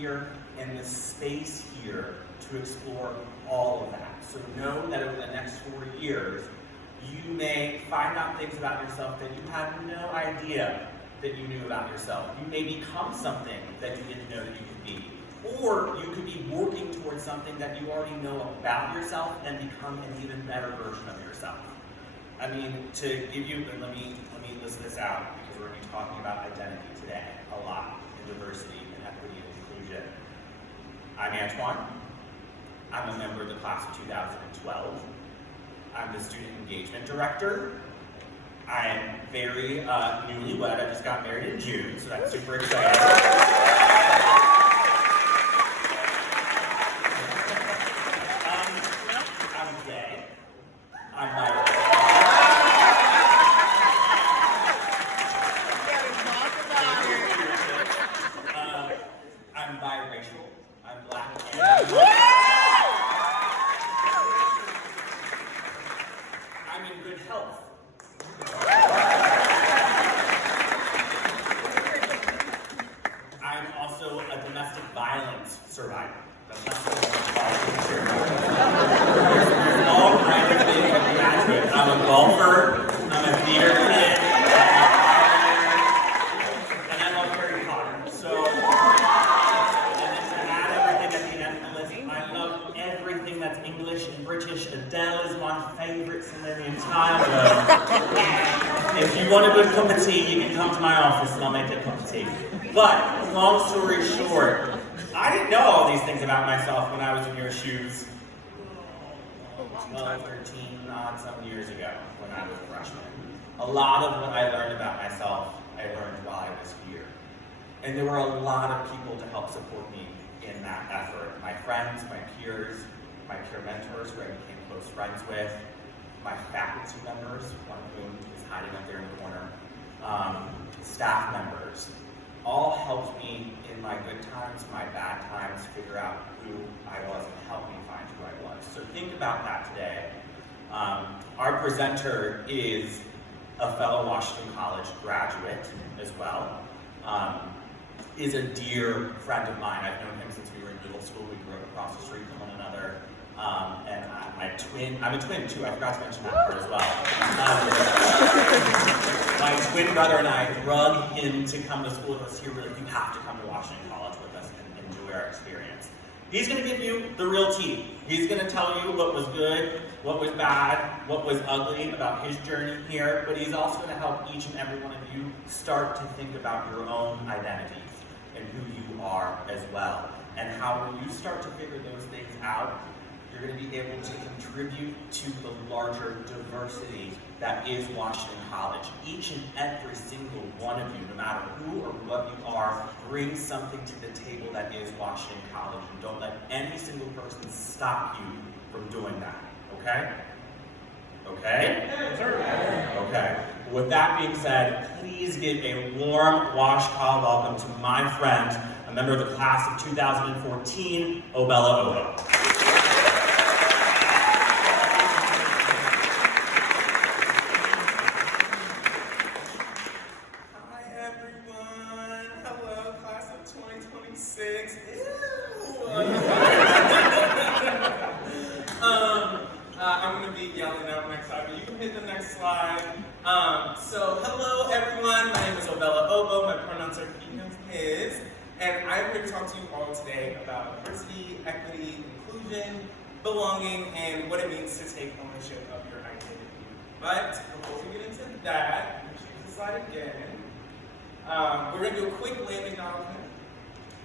here and the space here to explore all of that. So know that over the next 4 years, you may find out things about yourself that you had no idea that you knew about yourself. You may become something that you didn't know that you could be. Or you could be working towards something that you already know about yourself and become an even better version of yourself. I mean, to give you, let me list this out because we're going to be talking about identity today a lot, and diversity and equity and inclusion. I'm Antoine. I'm a member of the class of 2012. I'm the student engagement director. I'm very newlywed. I just got married in June, so that's super exciting. I'm gay. I'm biracial. I'm biracial. I'm black and I'm in good health. I'm also a domestic violence survivor. There's all kinds of things that match with. I'm a golfer, I'm a theater kid, and I love Harry Potter. So, and then to add everything at the end of the list, I love everything that's English and British. Adele is my favorite singer in the entire world. If you want a good cup of tea, you can come to my office and I'll make you a cup of tea. But, long story short, I didn't know all these things about myself when I was in your shoes 12, 13, odd some years ago when I was a freshman. A lot of what I learned about myself, I learned while I was here. And there were a lot of people to help support me in that effort. My friends, my peers, my peer mentors who I became close friends with, my faculty members, one of whom is hiding up there in the corner, staff members, all helped me in my good times, my bad times, figure out who I was and help me find who I was. So think about that today. Our presenter is a fellow Washington College graduate as well. Is a dear friend of mine. I've known him since we were in middle school. We grew up across the street from one another. And I'm a twin too, I forgot to mention that part as well. My twin brother and I drug him to come to school with us here. We're like, you have to come to Washington College with us and enjoy our experience. He's going to give you the real tea. He's going to tell you what was good, what was bad, what was ugly about his journey here, but he's also going to help each and every one of you start to think about your own identity and who you are as well. And how when you start to figure those things out, you're going to be able to contribute to the larger diversity that is Washington College. Each and every single one of you, no matter who or what you are, brings something to the table that is Washington College. And don't let any single person stop you from doing that. Okay? Okay? Yes, sir. Okay. With that being said, please give a warm Wash Call welcome to my friend, a member of the class of 2014, Obella Obbo. I'm going to be yelling out next slide, but you can hit the next slide. So, hello everyone, my name is Obella Obbo, my pronouns are he, him, his, and I'm here to talk to you all today about diversity, equity, inclusion, belonging, and what it means to take ownership of your identity. But before we get into that, let me choose the slide again. We're going to do a quick land acknowledgement.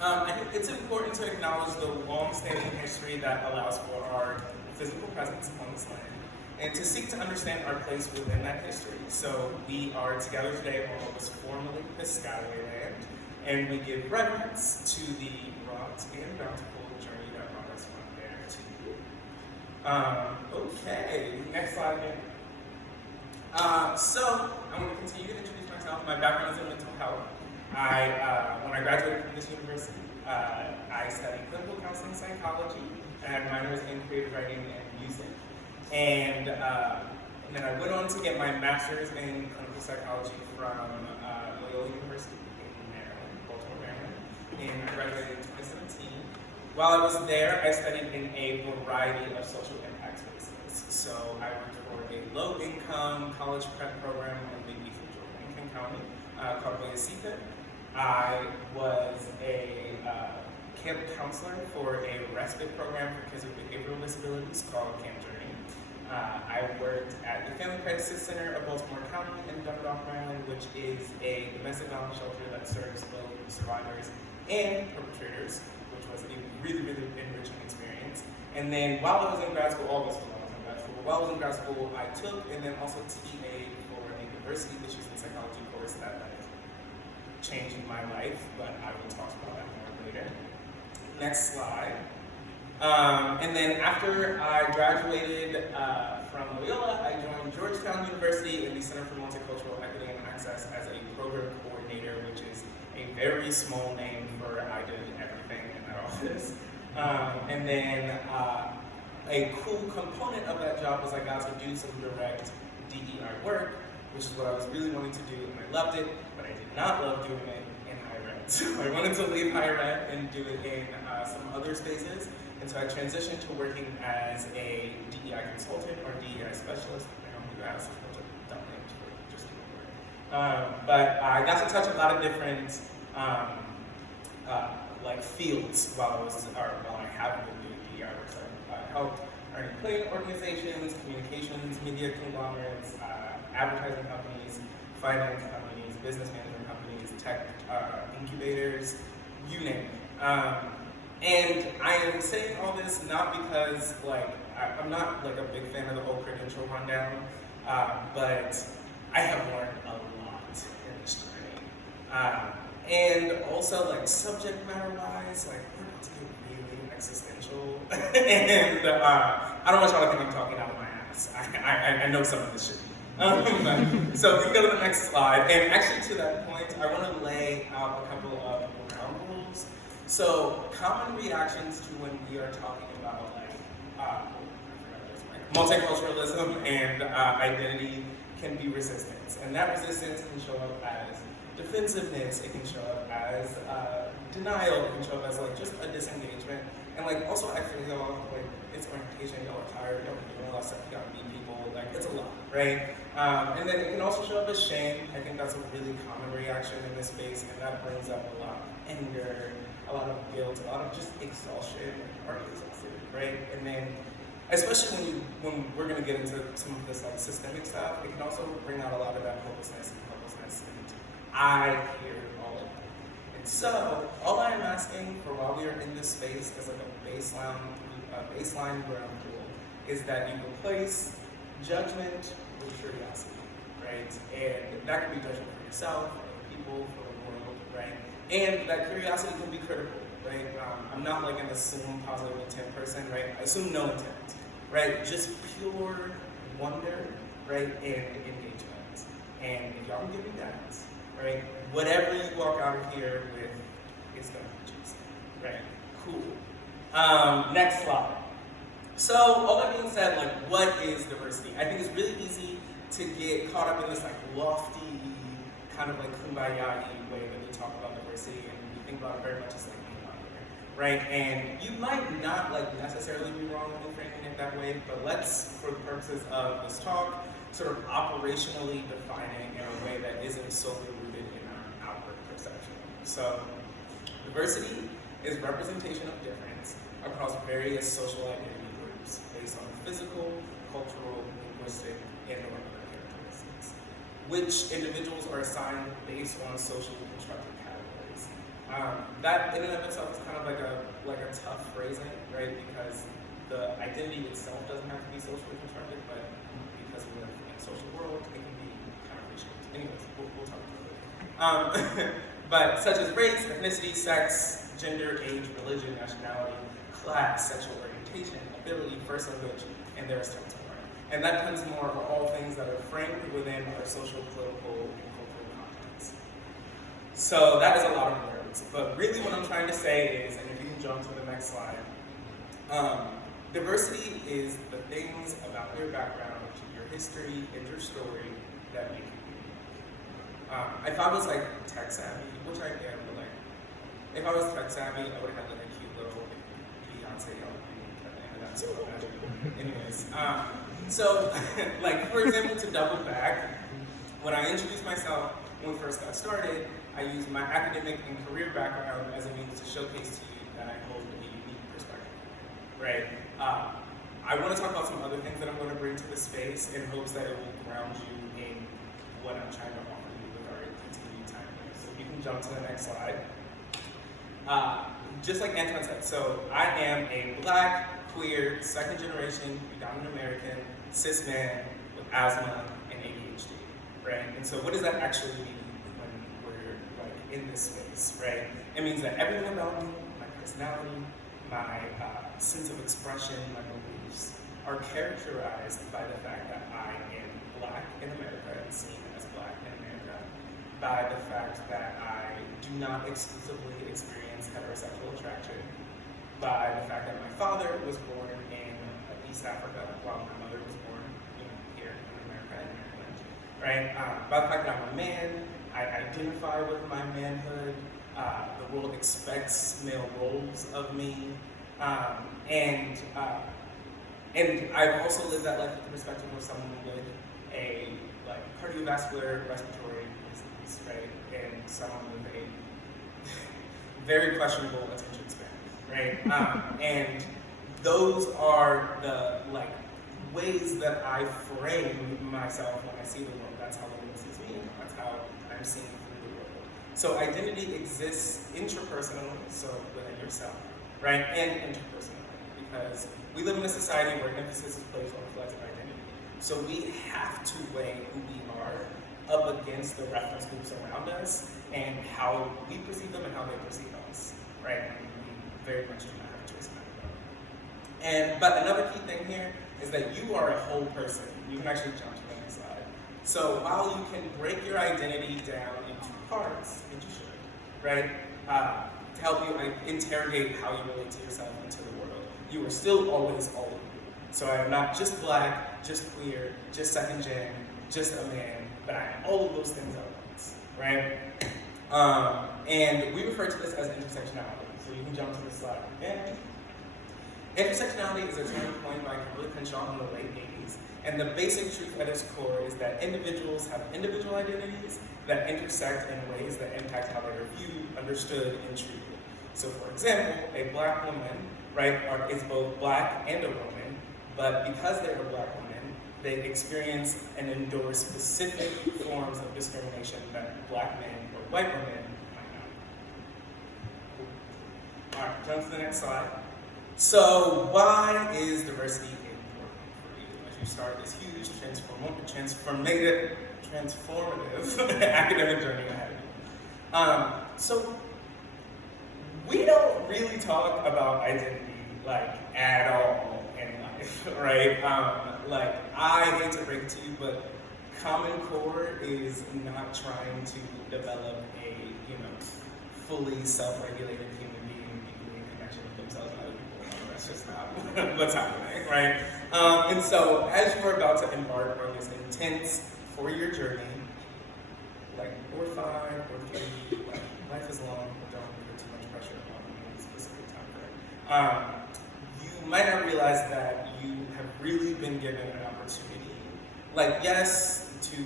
I think it's important to acknowledge the long-standing history that allows for our physical presence on this land, and to seek to understand our place within that history. So we are together today on what was formerly the Skyway land, and we give reverence to the broad and bountiful journey that brought us from there to you. Okay, next slide again. So I'm going to continue to introduce myself. My background is in mental health. When I graduated from this university, I studied clinical counseling psychology. I had minors in creative writing and music. And then I went on to get my master's in clinical psychology from Loyola University in Maryland, Baltimore, Maryland. And I graduated in 2017. While I was there, I studied in a variety of social impact spaces. So I worked for a low-income college prep program in the East Lincoln County called Obella. I was a camp counselor for a respite program for kids with behavioral disabilities called Camp Journey. I worked at the Family Crisis Center of Baltimore County in Dundalk, Maryland, which is a domestic violence shelter that serves both survivors and perpetrators, which was a really, really enriching experience. And then while I was in grad school, while I was in grad school, I took and then also TA for a diversity issues and psychology course that changed my life, but I will talk about that more later. Next slide. And then after I graduated from Obella, I joined Georgetown University in the Center for Multicultural Equity and Access as a program coordinator, which is a very small name for I did everything in that office. And then a cool component of that job was I got to do some direct DEI work, which is what I was really wanting to do, and I loved it, but I did not love doing it in higher ed. So I wanted to leave higher ed and do it in some other spaces. And so I transitioned to working as a DEI consultant or DEI specialist. I don't know who asked, it's a bunch of dumb names for just doing work. But I got to touch a lot of different like fields while I have been doing DEI work. So I helped earning play organizations, communications, media conglomerates, advertising companies, finance companies, business management companies, tech incubators, you name it. And I am saying all this not because I'm not like a big fan of the whole credential rundown, but I have learned a lot in this journey. And also subject matter wise, we're about to get really existential. And I don't want y'all to think I'm talking out of my ass. I know some of this shit. So we can go to the next slide. And actually to that point, I want to lay out a couple of ground rules. So common reactions to when we are talking about multiculturalism and identity can be resistance. And that resistance can show up as defensiveness, it can show up as denial, it can show up as just a disengagement. And also I feel y'all it's orientation, y'all are tired, y'all are doing a lot of stuff, you gotta meet people, it's a lot, right? And then it can also show up as shame. I think that's a really common reaction in this space, and that brings up a lot of anger, a lot of guilt, a lot of just exhaustion, already exhausted, right? And then, especially when we're gonna get into some of this systemic stuff, it can also bring out a lot of that hopelessness and helplessness, and I hear all of that. And so, all I am asking for while we are in this space as a baseline ground rule is that you replace judgment with curiosity, right? And that can be judgment for yourself, for other people, for the world, right? And that curiosity can be critical, right? I'm not an assume positive intent person, right? I assume no intent, right? Just pure wonder, right? And engagement. And if y'all can give me that, right? Whatever you walk out of here with is gonna be juicy, right? Cool. Next slide. So all that being said, what is diversity? I think it's really easy to get caught up in this lofty, kind of kumbaya-y way that we talk about diversity, and we think about it very much as right? And you might not necessarily be wrong in framing it that way, but let's, for the purposes of this talk, sort of operationally define it in a way that isn't solely rooted in our outward perception. So diversity is representation of difference across various social identity groups based on physical, cultural, linguistic, and/or other characteristics, which individuals are assigned based on socially constructed categories. That in and of itself is kind of like a tough phrasing, right? Because the identity itself doesn't have to be socially constructed, but because we live in a social world, it can be kind of reshaped. Anyways, we'll talk about it. But such as race, ethnicity, sex, gender, age, religion, nationality, class, sexual orientation, ability, first language, and there is tons more. And that tons more are all things that are framed within our social, political, and cultural context. So that is a lot of words, but really what I'm trying to say is, and if you can jump to the next slide, diversity is the things about your background, your history, and your story that make you unique. If I was tech savvy, which I am, but if I was tech savvy, I would have had a cute little not say y'all unique. That's so magical. Anyways, so like for example, to double back, when I introduced myself when we first got started, I used my academic and career background as a means to showcase to you that I hold a unique perspective, right? I want to talk about some other things that I'm going to bring to the space in hopes that it will ground you in what I'm trying to offer you with our continued time here. So you can jump to the next slide. Just like Antoine said, so I am a Black, queer, second generation, Ugandan American, cis man with asthma and ADHD, right? And so what does that actually mean when we're like in this space, right? It means that everything about me, my personality, my sense of expression, my beliefs, are characterized by the fact that I am Black in America and seen as Black in America, by the fact that I do not exclusively experience heterosexual attraction, by the fact that my father was born in East Africa while my mother was born here in America and Maryland, right? By the fact that I'm a man, I identify with my manhood, the world expects male roles of me, and I've also lived that life with the perspective of someone with a like cardiovascular respiratory disease, right? And someone with a very questionable attention span, right? And those are the like ways that I frame myself when I see the world. That's how the world sees me. That's how I'm seen through the world. So identity exists intrapersonally, so within yourself, right? And interpersonally, because we live in a society where emphasis is placed on collective identity. So we have to weigh who we are up against the reference groups around us and how we perceive them and how they perceive us, right? And we very much do not have a choice in that regard. But another key thing here is that you are a whole person. You can actually jump to the next slide. So while you can break your identity down into parts, and you should, right? To help you interrogate how you relate to yourself and to the world, you are still always all of you. So I am not just Black, just queer, just second gen, just a man, but I am all of those things at once, right? And we refer to this as intersectionality. So you can jump to the slide again. Intersectionality is a term coined by Kimberly Crenshaw in the late 80s, and the basic truth at its core is that individuals have individual identities that intersect in ways that impact how they are viewed, understood, and treated. So for example, a Black woman, right, is both Black and a woman, but because they are Black women, they experience and endure specific forms of discrimination that Black men or white women might not. All right, jump to the next slide. So why is diversity important for you as you start this huge transformative academic journey ahead of you? So we don't really talk about identity like at all in life, right? Like I hate to break it to you, but Common Core is not trying to develop a fully self-regulated human being in connection with themselves and other people. That's just not what's happening, right? And so as you are about to embark on this intense 4-year journey, like or 5 or 3, like life is long, but don't put too much pressure on a specific time frame. You might not realize that you have really been given an opportunity, like yes, to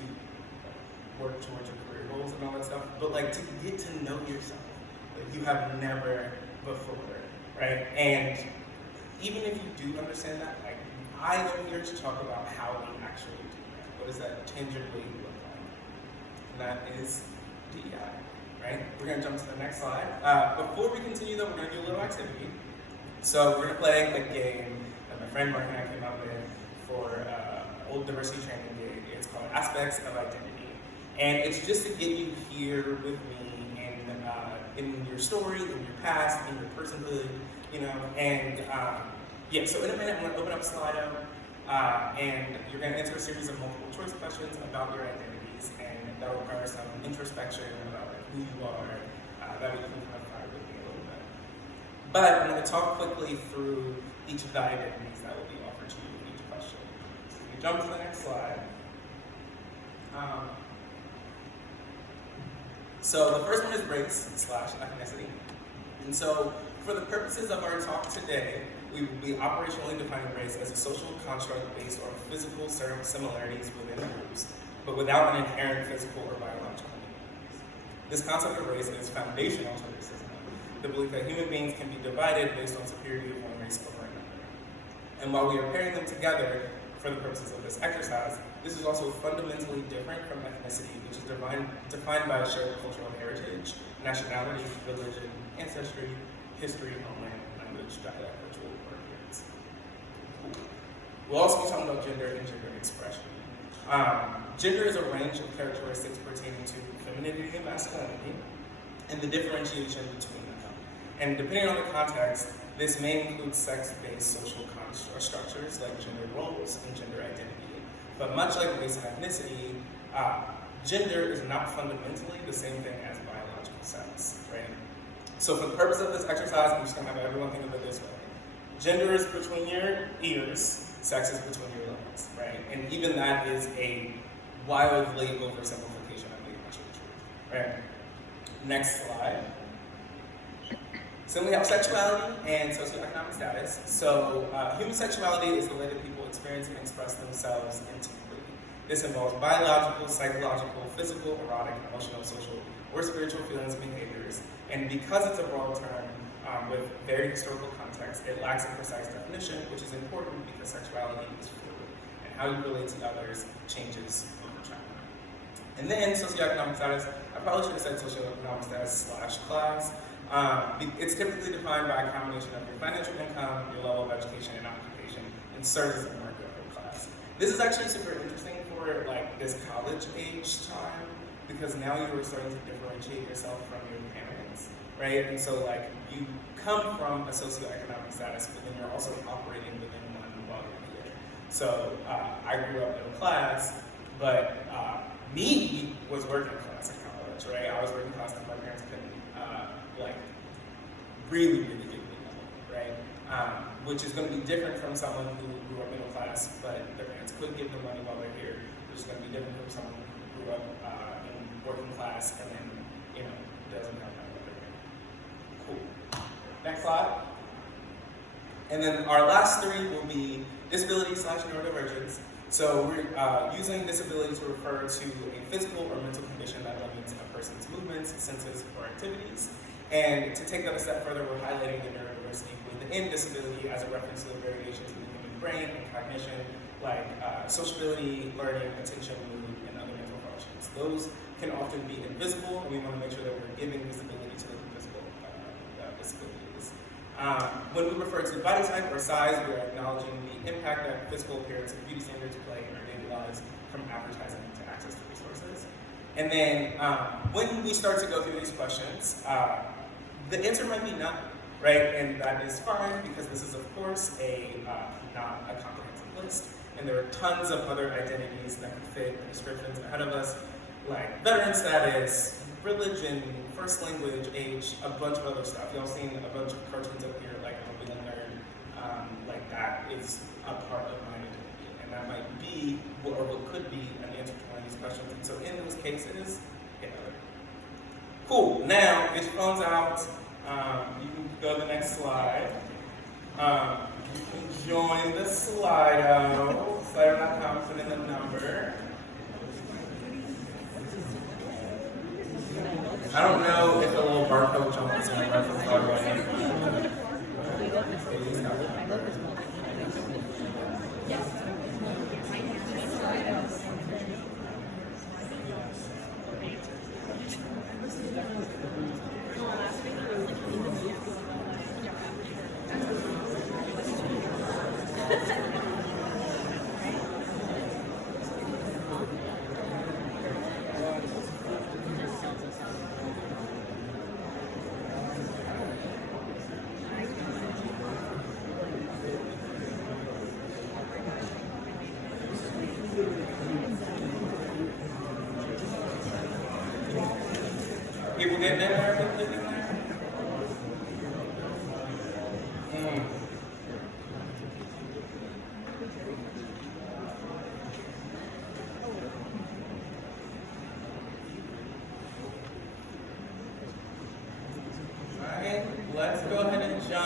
work towards your career goals and all that stuff, but like to get to know yourself, like you have never before, right? And even if you do understand that, like I am here to talk about how we actually do that. What does that tangibly look like? And that is DEI, right? We're gonna jump to the next slide. Before we continue though, we're gonna do a little activity. So we're gonna play a game that my friend Mark and I came up with for old diversity training gig. It's called Aspects of Identity. And it's just to get you here with me in your story, in your past, in your personhood, and yeah, so in a minute I'm gonna open up Slido, and you're gonna answer a series of multiple choice questions about your identities, and that will require some introspection about like, who you are, that we can kind of fire with me a little bit. But I'm gonna talk quickly through each of the identities that will be offered to you in each question. So if you jump to the next slide. So the first one is race / ethnicity. And so For the purposes of our talk today, we will be operationally defining race as a social construct based on physical similarities within groups, but without an inherent physical or biological meaning. This concept of race is foundational to racism, the belief that human beings can be divided based on superiority of one race over another. And while we are pairing them together for the purposes of this exercise, this is also fundamentally different from ethnicity, which is defined by shared cultural heritage, nationality, religion, ancestry, history, homeland, language, dialect, ritual, or appearance. We'll also be talking about gender and gender expression. Gender is a range of characteristics pertaining to femininity and masculinity, and the differentiation between them. And depending on the context, this may include sex-based social structures like gender roles and gender identity. But much like race and ethnicity, gender is not fundamentally the same thing as biological sex, right? So for the purpose of this exercise, I'm just gonna have everyone think of it this way. Gender is between your ears, sex is between your legs, right? And even that is a wildly oversimplification of the actual truth, right? Next slide. So we have sexuality and socioeconomic status. So human sexuality is the way that people experience and express themselves intimately. This involves biological, psychological, physical, erotic, emotional, social, or spiritual feelings and behaviors. And because it's a broad term with very historical context, it lacks a precise definition, which is important because sexuality is fluid, and how you relate to others changes over time. And then socioeconomic status, I probably should have said socioeconomic status / class. It's typically defined by a combination of your financial income, your level of education and occupation, and serves as a marker of your class. This is actually super interesting for like this college age time, because now you are starting to differentiate yourself from your parents, right? And so like you come from a socioeconomic status, but then you're also operating within one while you're here. So I grew up middle class, but me was working class in college, right? I was working class because my parents couldn't really give me money, right? Which is going to be different from someone who grew up middle class, but their parents could give them money while they're here, which is going to be different from someone who grew up in working class and then, doesn't have money while they're here. Cool. Next slide. And then our last three will be disability / neurodivergence. So we're using disability to refer to a physical or mental condition that limits a person's movements, senses, or activities. And to take that a step further, we're highlighting the neurodiversity within disability as a reference to the variations in the human brain and cognition, like sociability, learning, attention, mood, and other mental functions. Those can often be invisible, and we want to make sure that we're giving visibility to the invisible disabilities. When we refer to body type or size, we are acknowledging the impact that physical appearance and beauty standards play in our daily lives, from advertising to access to resources. And then when we start to go through these questions, the answer might be no, right? And that is fine, because this is, of course, not a comprehensive list. And there are tons of other identities that could fit the descriptions ahead of us, like veteran status, religion, first language, age, a bunch of other stuff. Y'all seen a bunch of cartoons up here, like Obella nerd, like that is a part of my identity. And that might be, or what could be, an answer to one of these questions. And so in those cases, cool. Now, get your phones out. You can go to the next slide. You can join the Slido. So I'm not confident in the number. I don't know if a little barcode jump is going to run from far away.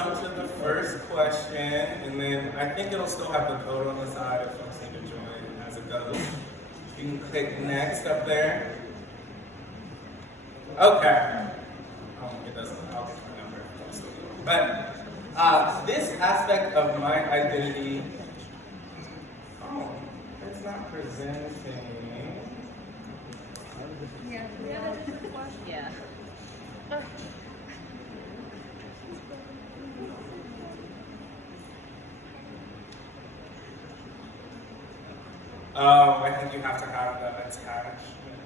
jump to the first question, and then I think it'll still have the code on the side if folks need to join as it goes. You can click next up there. Okay. It doesn't. I'll get my number. But this aspect of my identity, it's not presenting. Yeah. Oh, I think you have to have the attachment.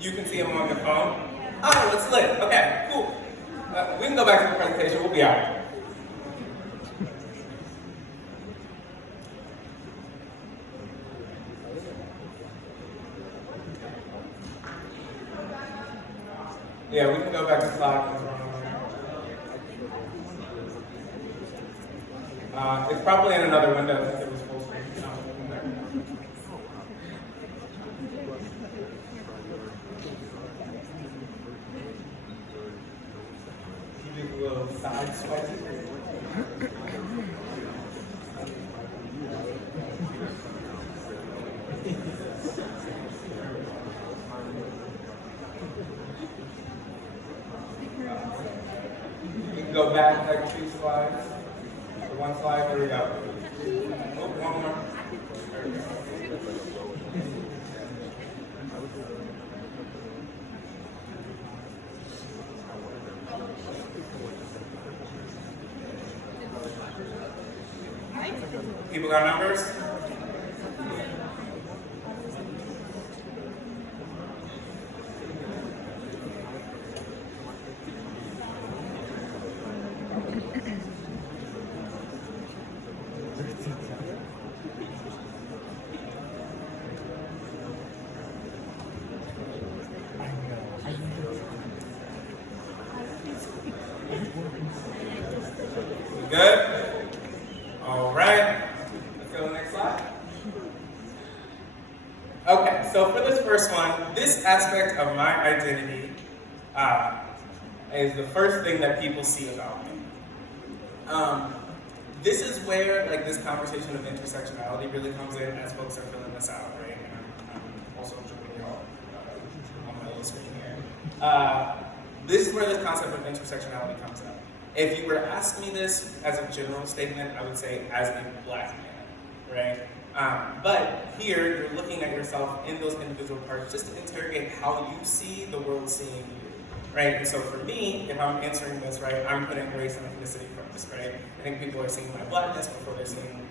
You can see him on the phone? Oh, it's lit. Okay, cool. We can go back to the presentation. We'll be out. Yeah, we can go back to slide. It's probably in another window since it was full screen. You do a little side swipe. You can go back like 2 slides. Or 1 slide, there we go. Oh, 1 more. There we go. People got numbers? Good? All right. Let's go to the next slide. Okay, so for this first one, this aspect of my identity is the first thing that people see about me. This is where like this conversation of intersectionality really comes in as folks are filling this out, right? And I'm also joining y'all on my little screen here. This is where this concept of intersectionality comes up. If you were to ask me this as a general statement, I would say as a black man, right? But here, you're looking at yourself in those individual parts just to interrogate how you see the world seeing you, right? And so for me, if I'm answering this, right, I'm putting race and ethnicity first, right? I think people are seeing my blackness before they're seeing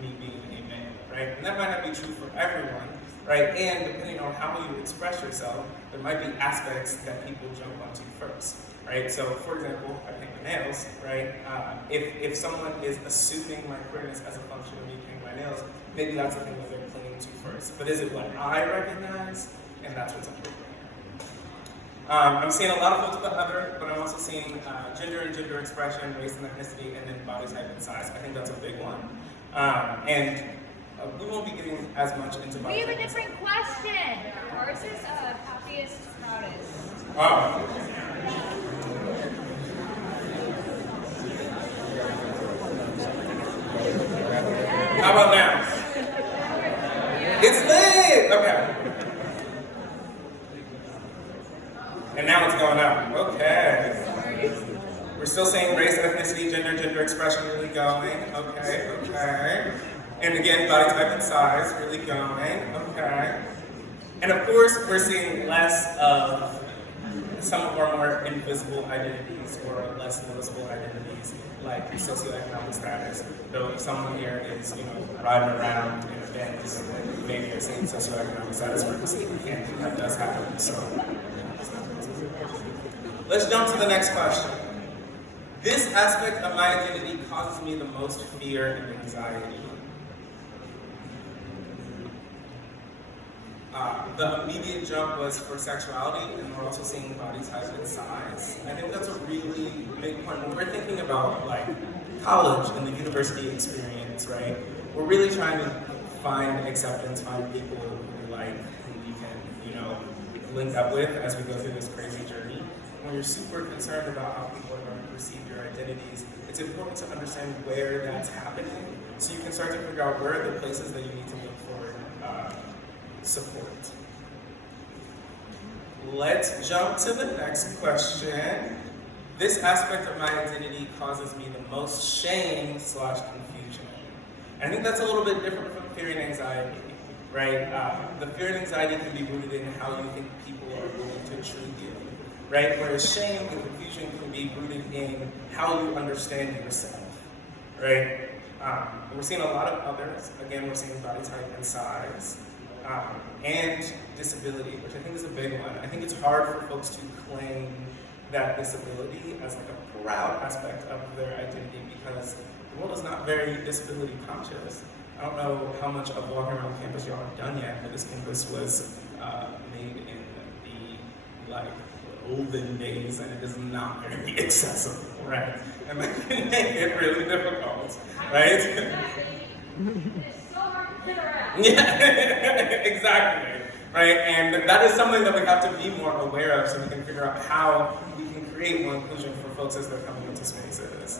me being a man, right? And that might not be true for everyone, right? And depending on how you express yourself, there might be aspects that people jump onto first. Right? So, for example, I paint my nails, right? If someone is assuming my queerness as a function of me painting my nails, maybe that's the thing that they're clinging to first. But is it what I recognize? And that's what's important here. I'm seeing a lot of folks put other, but I'm also seeing gender and gender expression, race and ethnicity, and then body type and size. I think that's a big one. And we won't be getting as much into body We have type a different question. Ours is happiest, proudest. Oh. How about now? It's lit! Okay. And now it's going up. Okay. We're still saying race, ethnicity, gender expression really going. Okay. And again, body type and size really going. Okay. And of course, we're seeing less of some of our more invisible identities or less noticeable identities, like socioeconomic status. Though if someone here is, riding around in a Benz, maybe you're seeing socioeconomic status represented. And that does happen. So let's jump to the next question. This aspect of my identity causes me the most fear and anxiety. The immediate jump was for sexuality, and we're also seeing body type and size. I think that's a really big point. When we're thinking about like college and the university experience, right? We're really trying to find acceptance, find people who like, who we can, link up with as we go through this crazy journey. When you're super concerned about how people are going to perceive your identities, it's important to understand where that's happening so you can start to figure out where are the places that you need to look for support. Let's jump to the next question. This aspect of my identity causes me the most shame/confusion. I think that's a little bit different from fear and anxiety, right? The fear and anxiety can be rooted in how you think people are going to treat you, right? Whereas shame and confusion can be rooted in how you understand yourself, right? We're seeing a lot of others. Again, we're seeing body type and size, and disability, which I think is a big one. I think it's hard for folks to claim that disability as like a proud aspect of their identity because the world is not very disability conscious. I don't know how much of walking around campus y'all have done yet, but this campus was made in the olden days, and it is not very accessible, right? And that can make it really difficult, right? It's so hard to get around. Yeah, exactly. Right, and that is something that we have to be more aware of so we can figure out how we can create more inclusion for folks as they're coming into spaces.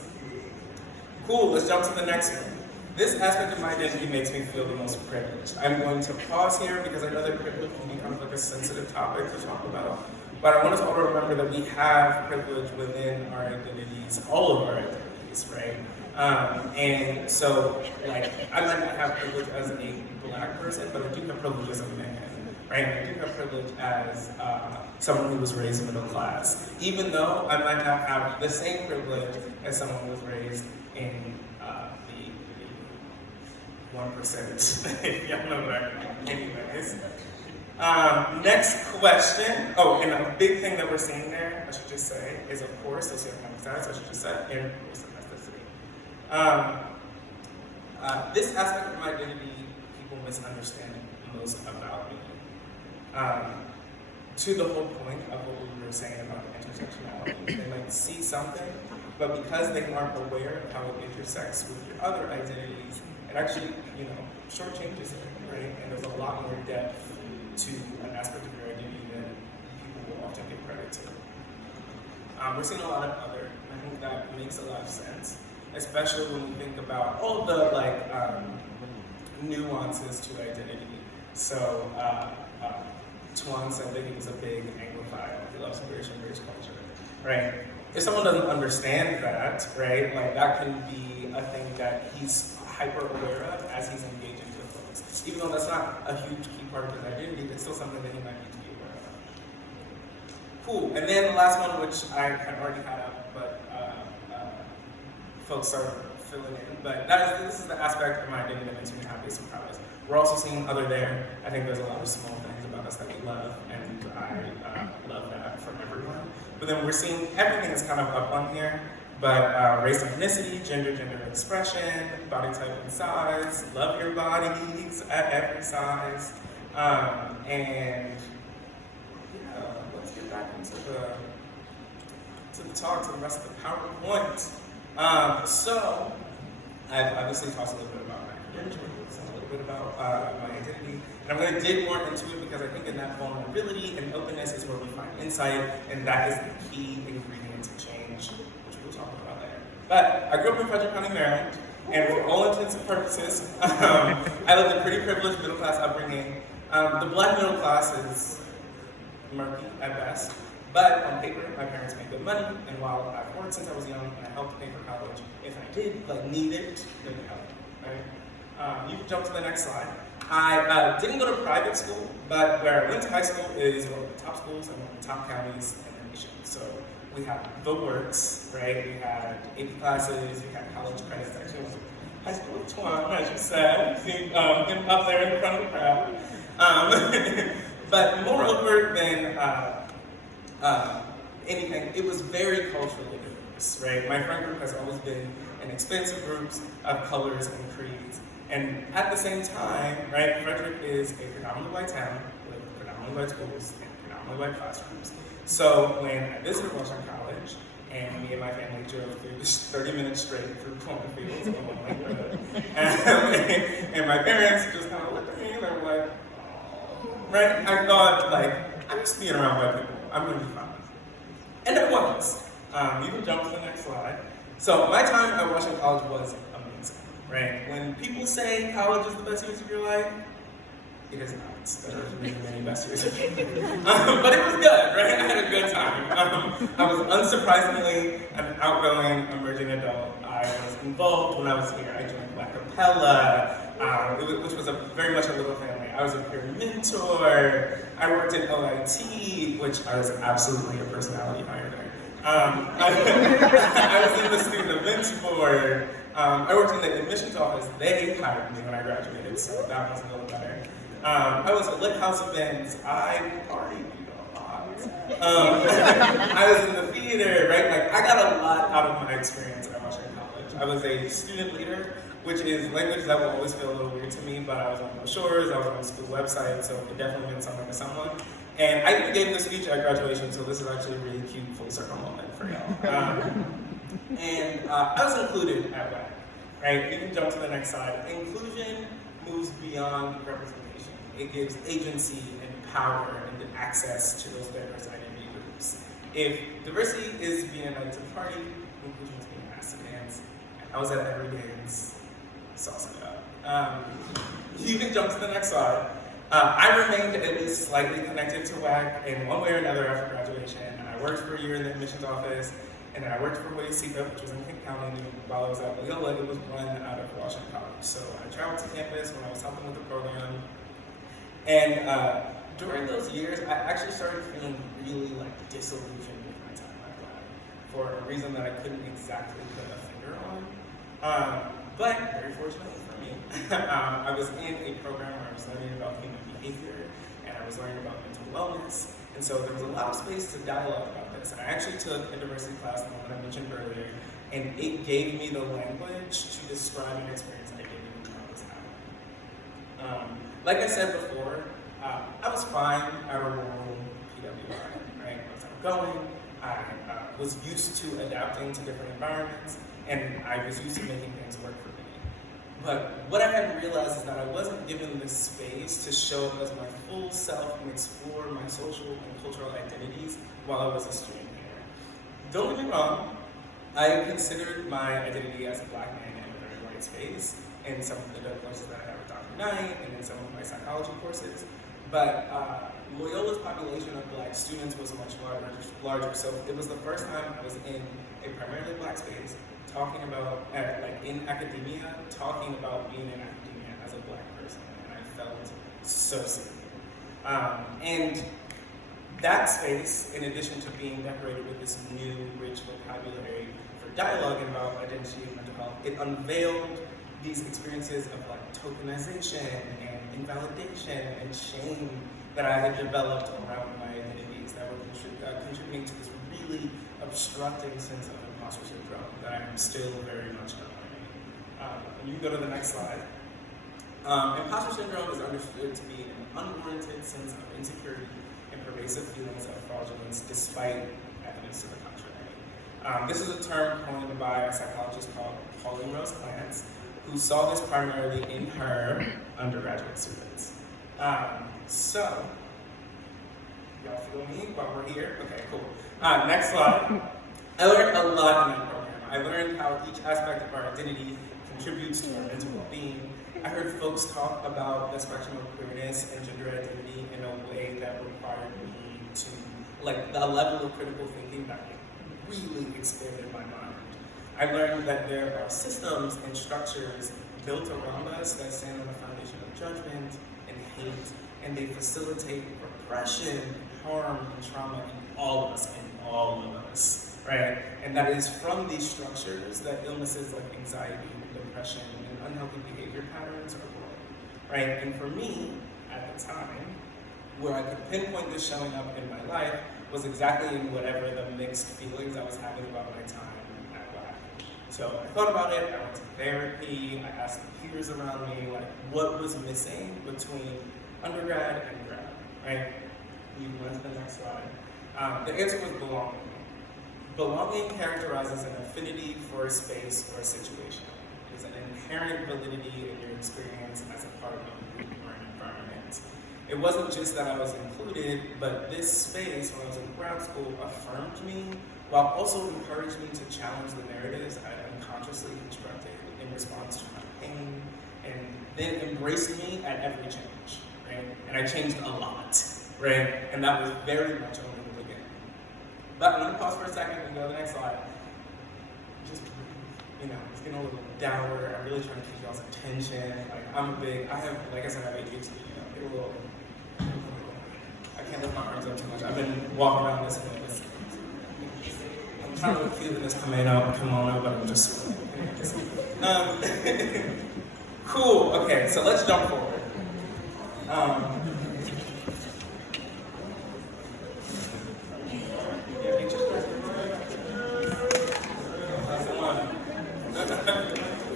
Cool, let's jump to the next one. This aspect of my identity makes me feel the most privileged. I'm going to pause here because I know that privilege can be kind of like a sensitive topic to talk about. But I want us all to remember that we have privilege within our identities, all of our identities, right? And so, like, I might not have privilege as a Black person, but I do have privilege as a man. Right? I do have privilege as someone who was raised middle class, even though I might not have the same privilege as someone who was raised in the 1%, if y'all know what I mean. Anyways. Next question. Oh, and a big thing that we're seeing there, I should just say, is of course socioeconomic status, I should just say, and race and ethnicity. This aspect of my identity, people misunderstand most about me. To the whole point of what we were saying about intersectionality. They might see something, but because they aren't aware of how it intersects with your other identities, it actually, shortchanges it, right? And there's a lot more depth to an aspect of your identity than people will often give credit to. We're seeing a lot of other, and I think that makes a lot of sense, especially when we think about all the nuances to identity. So, Tuan said that he was a big Anglophile. He loves British and British culture, right? If someone doesn't understand that, right, like that can be a thing that he's hyper aware of as he's engaging with folks. Even though that's not a huge key part of his identity, it's still something that he might need to be aware of. Cool. And then the last one, which I had already had up, but folks started filling in. But this is the aspect of my identity that makes me happiest and proudest. We're also seeing other there. I think there's a lot of small things about us that we love, and I love that from everyone. But then we're seeing everything is kind of up on here, but race, ethnicity, gender expression, body type and size, love your bodies at every size, and yeah, let's get back into the talk, to the rest of the PowerPoint. So I've obviously talked a little bit about my credentials, a little bit about my identity, and I'm going to dig more into it because I think in that vulnerability and openness is where we find insight, and that is the key ingredient to change, which we'll talk about later. But I grew up in Frederick County, Maryland, and for all intents and purposes, I lived a pretty privileged middle class upbringing. The Black middle class is murky at best, but on paper, my parents made good money, and while I've worked since I was young and I helped pay for college, if I did need it, then it helped. Right? You can jump to the next slide. I didn't go to private school, but where I went to high school is one of the top schools and one of the top counties in the nation. So we had the works, right? We had AP classes, we had college credits. Actually, it was high school with Twan, I just said. See him up there in the front of the crowd. But moreover than anything, it was very culturally diverse, right? My friend group has always been an expansive group of colors and creeds. And at the same time, right, Frederick is a predominantly white town with predominantly white schools and predominantly white classrooms. So when I visited Washington College, and me and my family drove through 30 minutes straight through cornfields on one lake road, and my parents just kind of looked at me and they were like, right? I thought, like, I'm just being around white people. I'm gonna be fine. And I was. You can jump to the next slide. So my time at Washington College was amazing, right? When people say college is the best years of your life, it is not. There are many, many best years of your life. But it was good, right? I had a good time. I was unsurprisingly an outgoing, emerging adult. I was involved when I was here. I joined Black Obella, which was very much a little family. I was a peer mentor. I worked in OIT, which I was absolutely a personality hire there. I was in the student events board. I worked in the admissions office. They hired me when I graduated, so that was a little better. I was at Lit House events. I partied a lot. I was in the theater, right? Like, I got a lot out of my experience at Washington College. I was a student leader, which is language that will always feel a little weird to me, but I was on brochures, I was on the school website, so it definitely meant something to someone. And I even gave the speech at graduation, so this is actually a really cute full circle moment for y'all. I was included at WAC, right? You can jump to the next slide. Inclusion moves beyond representation. It gives agency and power and access to those diverse identity groups. If diversity is being invited to the party, inclusion is being asked to dance. I was at every dance, saucing it up. You can jump to the next slide. I remained at least slightly connected to WAC in one way or another after graduation. I worked for a year in the admissions office, and then I worked for WACEPA, which was in King County, and while I was at Loyola, it was run out of Washington College. So I traveled to campus when I was helping with the program. And during those years, I actually started feeling really disillusioned with my time at WAC for a reason that I couldn't exactly put a finger on. But very fortunately for me, I was in a program where I was learning about human behavior and I was learning about mental wellness. And so there was a lot of space to dialogue about this. And I actually took a diversity class, the one that I mentioned earlier, and it gave me the language to describe an experience I didn't even know I was having. Like I said before, I was fine at a rural PWI, right? I was outgoing, I was used to adapting to different environments, and I was used to making things work for me. But what I hadn't realized is that I wasn't given the space to show up as my full self and explore my social and cultural identities while I was a student here. Don't get me wrong, I considered my identity as a Black man in a very white space in some of the courses that I had with Dr. Knight and in some of my psychology courses. But Loyola's population of Black students was much larger. So it was the first time I was in a primarily Black space talking about, in academia, talking about being in academia as a Black person. And I felt so seen. And that space, in addition to being decorated with this new, rich vocabulary for dialogue about identity and mental health, it unveiled these experiences of tokenization and invalidation and shame that I had developed around my identities that were contributing to this really obstructing sense of imposter syndrome that I'm still very much unlearning. And you can go to the next slide. Imposter syndrome is understood to be an unwarranted sense of insecurity and pervasive feelings of fraudulence despite evidence to the contrary. This is a term coined by a psychologist called Pauline Rose Clance, who saw this primarily in her undergraduate students. So, y'all feel me while we're here? Okay, cool. Next slide. I learned a lot in that program. I learned how each aspect of our identity contributes to our mental well-being. I heard folks talk about the spectrum of queerness and gender identity in a way that required me to, the level of critical thinking that really expanded my mind. I learned that there are systems and structures built around us that stand on the foundation of judgment and hate, and they facilitate repression, harm, and trauma in all of us, right? And that is from these structures that illnesses like anxiety, depression, and unhealthy behavior patterns are born, right? And for me, at the time, where I could pinpoint this showing up in my life was exactly in whatever the mixed feelings I was having about my time at WAC. So I thought about it, I went to therapy, I asked the peers around me, what was missing between undergrad and grad, right? You went to the next slide. The answer was belonging. Belonging characterizes an affinity for a space or a situation. It is an inherent validity in your experience as a part of a group or an environment. it wasn't just that I was included, but this space, when I was in grad school, affirmed me, while also encouraged me to challenge the narratives I unconsciously constructed in response to my pain, and then embraced me at every change, right? And I changed a lot, right? And that was very much only the beginning. But I'm gonna pause for a second and go to the next slide. Just, it's getting a little dour. I'm really trying to keep y'all's attention. Like I said, I have ADHD, get a little, I can't lift my arms up too much. I've been walking around this and this. I'm trying to look cute in this kimono, but I'm just cool. Okay, so let's jump forward.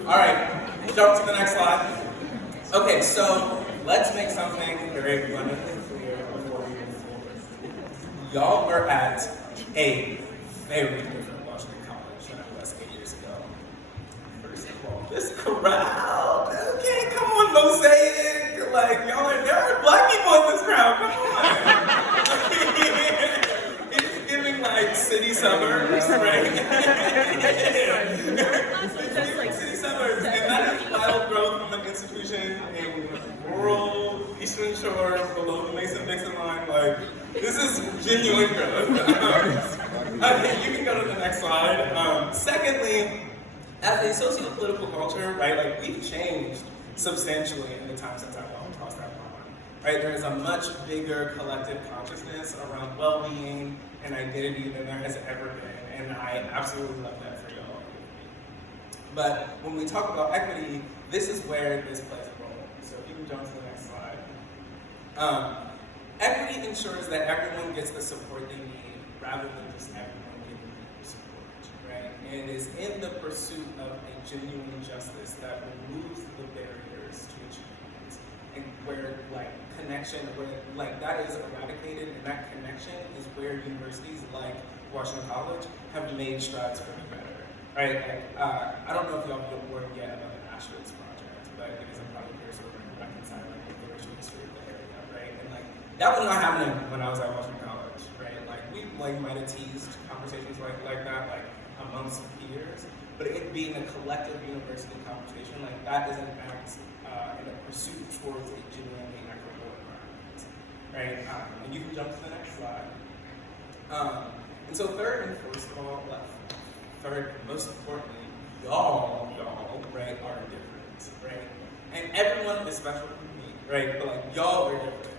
All right, jump to the next slide. Okay, so let's make something very abundantly clear before we move forward. Y'all are at a very different Washington College than I was 8 years ago. First of all, this crowd. Okay, come on, Mosaic. Like, there are black people in this crowd. Come on. It's giving like city suburbs, right? City suburbs, and that is wild growth from an institution in rural Eastern Shore below the Mason-Dixon line. Like, this is genuine growth. Okay, you can go to the next slide. Secondly, as a socio-political culture, right, like we've changed substantially in the time since I walked across that line. Right, there is a much bigger collective consciousness around well-being and identity than there has ever been, and I absolutely love that for y'all. But when we talk about equity, this is where this plays a role. So if you can jump to the next slide. Equity ensures that everyone gets the support they need rather than just everyone getting support, right? And it is in the pursuit of a genuine justice that removes the barriers to achievement, and where that is eradicated, and that connection is where universities like Washington College have made strides for the better. Right? I don't know if y'all been aware yet about the Asterisk project, but because I'm probably here sort of reconciling the racial history of the area, right? And that was not happening when I was at Washington College, right? We might have teased conversations like that, amongst peers, but it being a collective university conversation, that is in fact in a pursuit towards a genuinely equitable environment, right? And you can jump to the next slide. And so third, most importantly, y'all, right, are different, right? And everyone is special to me, right? But y'all are different.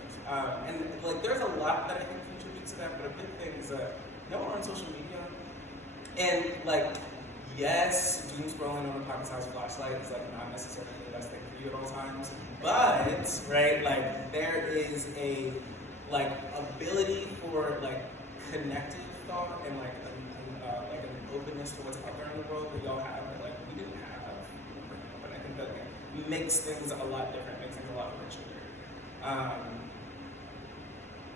And there's a lot that I think contributes to that, but a big thing is that y'all are on social media. And yes, doom scrolling on a pocket-sized flashlight is not necessarily the best thing for you at all times. But, right, there is a ability for connective thought and an openness to what's out there in the world that y'all have that we didn't have. But I think that makes things a lot different, makes things a lot richer.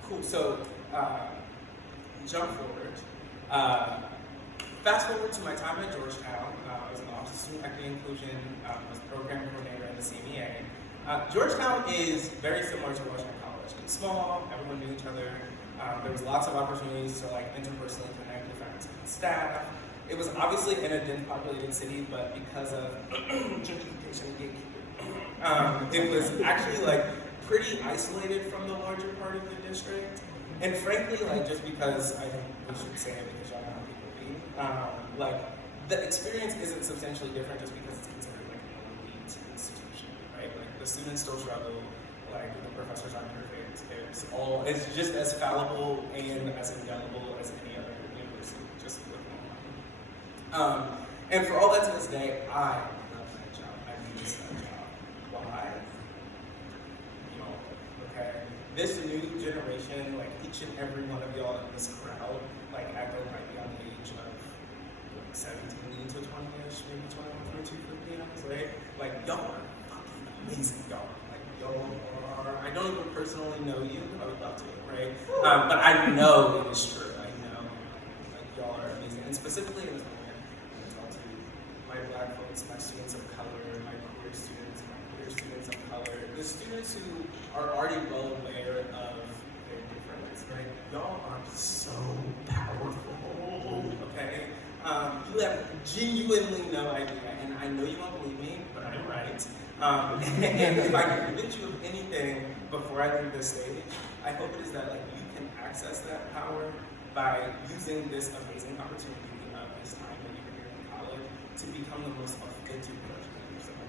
Cool. So jump forward. Fast forward to my time at Georgetown. I was in the Office of Student Equity and Inclusion, was program coordinator at the CMEA. Georgetown is very similar to Washington College. It's small, everyone knew each other. There was lots of opportunities to interpersonally connect with faculty and staff. It was obviously in a dense populated city, but because of gentrification and gatekeeping, it was actually pretty isolated from the larger part of the district. And frankly, just because I think we should say it because y'all know how people be, the experience isn't substantially different just because it's considered an elite institution, right? The students still struggle, the professors aren't perfect. It's just as fallible and as indelible as any other university, just looking online. And for all that to this day, I love that job. I miss that job. Why? Okay? This new generation, each and every one of y'all in this crowd, Echo might be on the age of 17 to 20-ish, maybe 21, 22, 50, right? Y'all are fucking amazing, y'all. Y'all are, I don't even personally know you, I would love to, right? But I know it is true. I know, y'all are amazing. And specifically in this moment, I'm going to talk to my black folks, my students of color, my queer students, my queer queer students of color, the students who are already well aware of their difference, right? Y'all are so powerful, okay? You have genuinely no idea, and I know you won't believe me, but I'm right. And if I can convince you of anything before I leave this stage, I hope it is that like you can access that power by using this amazing opportunity of this time that you're here in college to become the most authentic version of yourself.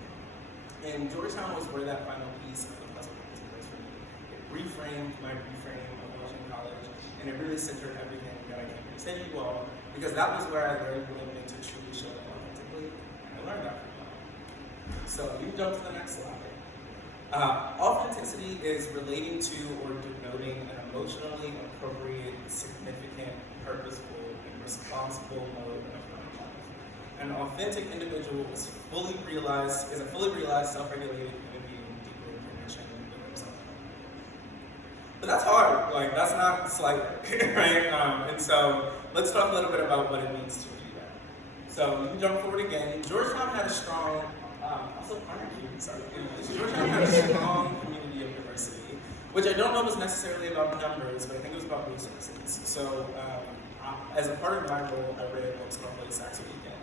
And Georgetown was where that final piece of the puzzle came into place for me. It reframed my reframe of Washington College, and it really centered everything that I came here to say to you all, because that was where I learned what it meant to truly show up authentically, and I learned that from y'all. So you jump to the next slide. Authenticity is relating to or denoting an emotionally appropriate, significant, purposeful, and responsible mode of life. An authentic individual is a fully realized, self-regulated human being deeply in connection with himself. But that's hard. Like that's not slight work, right? And so let's talk a little bit about what it means to do that. So you can jump forward again. Georgetown had a strong Georgetown had a strong community of diversity, which I don't know was necessarily about numbers, but I think it was about resources. So, as a part of my role, I read books called Sax a Weekend.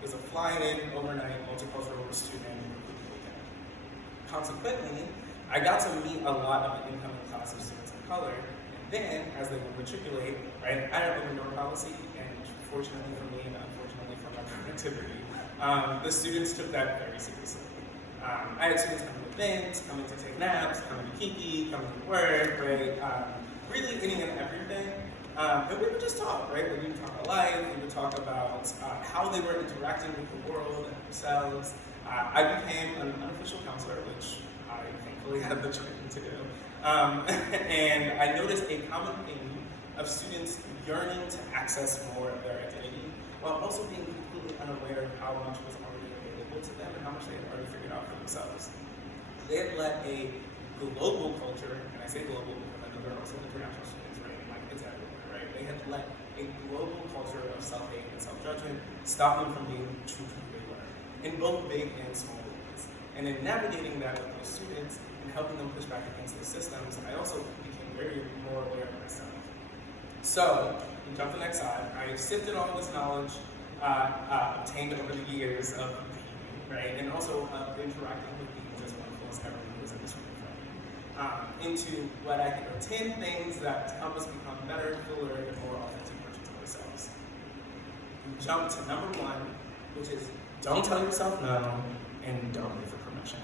It was a fly-in, overnight, multicultural student weekend. Consequently, I got to meet a lot of the incoming class of students of color, and then, as they would matriculate, right, I had open door policy, and fortunately for me, and unfortunately for my productivity, the students took that very seriously. I had students coming to events, coming to take naps, coming to Kiki, coming to work, right? Really any and everything. And we would just talk, right? We would talk about life, we would talk about how they were interacting with the world and themselves. I became an unofficial counselor, which I thankfully had the training to do. And I noticed a common theme of students yearning to access more of their identity, while also being completely unaware of how much was already available to them and how much they had already figured out for themselves. They had let a global culture, and I say global because I know there are also international students, right? Like it's everywhere, right? They had let a global culture of self-hate and self-judgment stop them from being true to who they were, in both big and small ways. And in navigating that with those students and helping them push back against those systems, I also became very more aware of myself. So, you jump to the next slide. I sifted all this knowledge obtained over the years of being, right, and also interacting with people just wonderful as everyone who was in this room into what I think are 10 things that help us become better, fuller, and more authentic versions of ourselves. We jump to number 1, which is don't tell yourself no and don't wait for permission.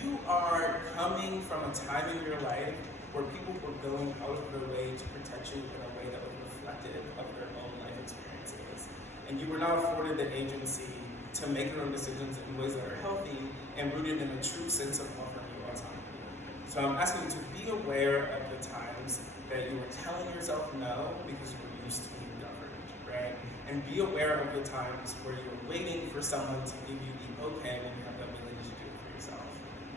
You are coming from a time in your life where people were going out of their way to protect you in a way that was reflective of their own life experiences. And you were not afforded the agency to make your own decisions in ways that are healthy and rooted in a true sense of offering you autonomy. So I'm asking you to be aware of the times that you were telling yourself no because you were used to being governed, right? And be aware of the times where you were waiting for someone to give you the okay when you have the ability to do it for yourself,